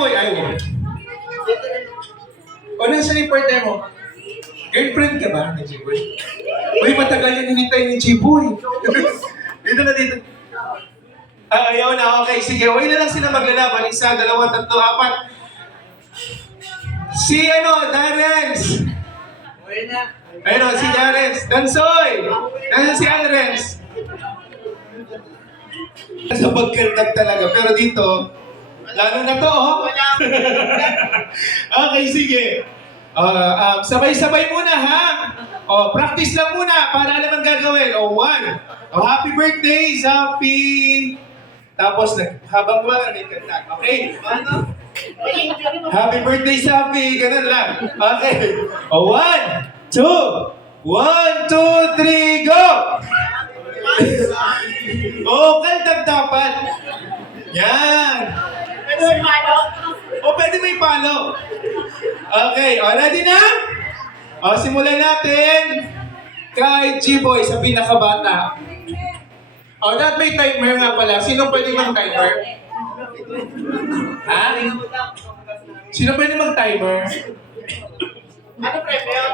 Chiboy, ayaw. O, nasa yung partner mo? Girlfriend ka ba ni Chiboy? Uy, matagal yan hinintay ni Chiboy. Dito na dito. Ayaw na, okay. Sige, huwag na lang sila maglalaban. 1, 2, 3, 4. Si Darrens. Ayun si Darrens. Dansoy. Nasaan si Alrens? Sa pagkirdag talaga. Pero dito, lalo na to, Okay, sige. Sabay-sabay muna, ha? Practice lang muna para alam ang gagawin. 1. Happy birthday, Zafi! Tapos, habang wala, okay? Happy birthday, Zafi! Ganun lang. Okay. 1, 2. 1, 2, 3, go! Kaldag dapat. Yan. Pwede may palo. Okay, ready na? Simulan natin kay G-Boy sa pinakabata. Dapat may timer nga pala. Sino pwede mag-timer? Ha? Sino pwede mag-timer? Ano premyo?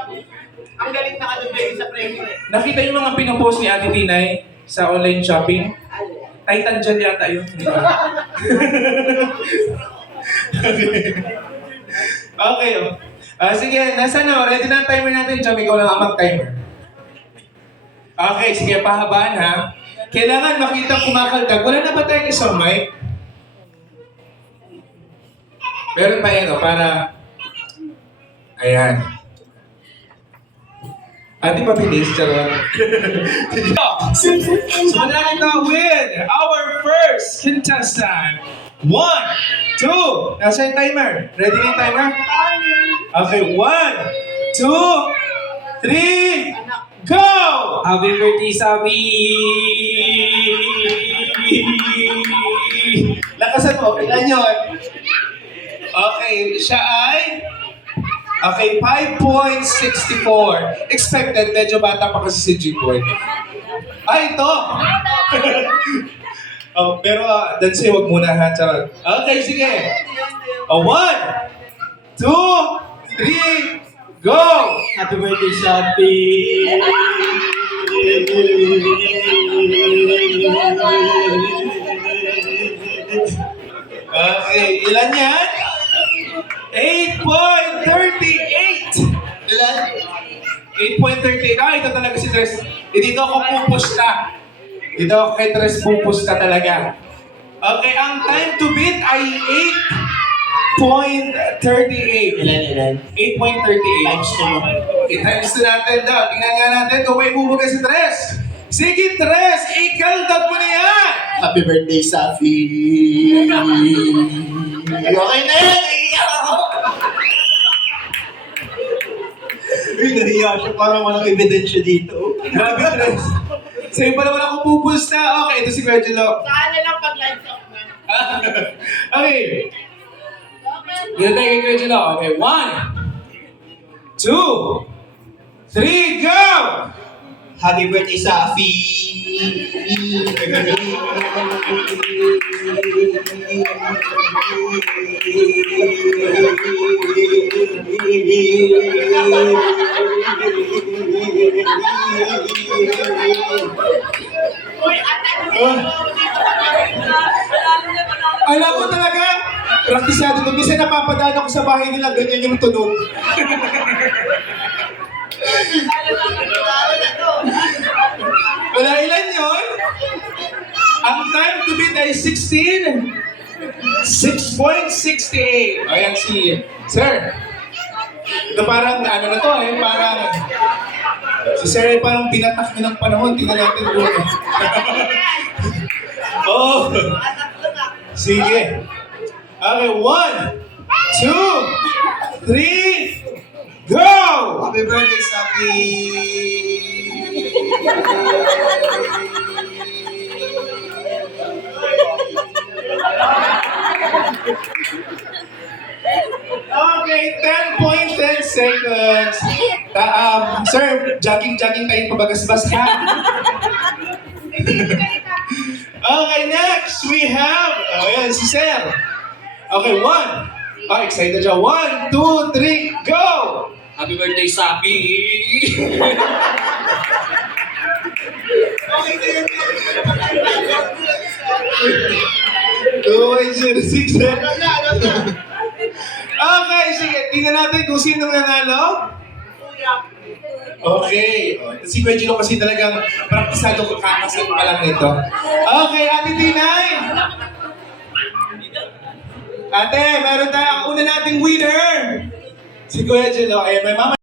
Ang galing na kadubay sa premyo eh. Nakita yung mga pinopost ni Ate Tinay sa online shopping? Titan dyan yata yun. Okay. Sige, nasa na? Ready na ang timer natin. Diyan, ikaw lang ang mag-timer. Okay, sige, pahabaan ha. Kailangan makita kumakaldag. Wala na ba tayong isang mic? Meron pa yan, para... Ayan. Di pa bilis, charot. Simulan na with our first contestant. 1, 2. Nasa yung timer? Ready na yung timer? Okay, 1, 2, 3, go! Happy birthday, Sabi! Lakasan mo, ilan yun? Okay, siya ay... Okay, 5.64. Expected, medyo bata pa kasi si G-Boy. Ito! Pero Dansay, wag muna ha, charot. Okay, sige. 1, 2, 3, go! Happy birthday, Sabi! Okay, ilan yan? 8.38! Ilan? 8.38. Ito talaga si Tres. Dito ako pupusta. Dito ako kay Tres pupusta talaga. Okay, ang time to beat ay 8.38. Ilan? 8.38. Times 2. Times 2 natin daw. Tingnan nga natin kung may bubugay si Tres. Sige, Tres! Ikaldag mo na yan! Happy birthday, Safi! Okay na yan! Iiyak ako! Uy, nahiya siya. Parang walang ebidensya dito. Grabe, Tres. Sa'yo pa naman ako pupusta. Okay, ito si Kuya Saan na lang pag-lights off na? Okay. Dito tayo kay Kuya Jelo. Okay, 1, 2, 3, go! Happy birthday, Safi! Uy, anak mo! Alam mo talaga, praktisado ito. Minsan napapadaan ako sa bahay nila, ganyan yung tunog. Wala, ilan yun? Ang time to beat ay 16. 6.68. Ayan si Sir. Ito parang na to parang si Sir ay parang binatak niya ng panahon. Tingnan natin doon. Sige. Okay, 1, 2, 3, go! Happy birthday, Safi! Okay, 10.10 seconds. Sir, jogging tayo pabagasbas ha. Okay, next we have, ayan, si Sir. Okay, 1, Excited siya. 1, 2, 3, go! Happy birthday, Sapi! Okay na yan. 2.06. Alam na. Okay, sige. Tingnan natin kung sino nanalo. Kuya. Okay. Si Kuya Gino kasi talagang praktisado kakasal pa lang nito. Okay, Ate Tinay. Ate, meron tayo ang una nating winner. Si Kuya Gino. May mama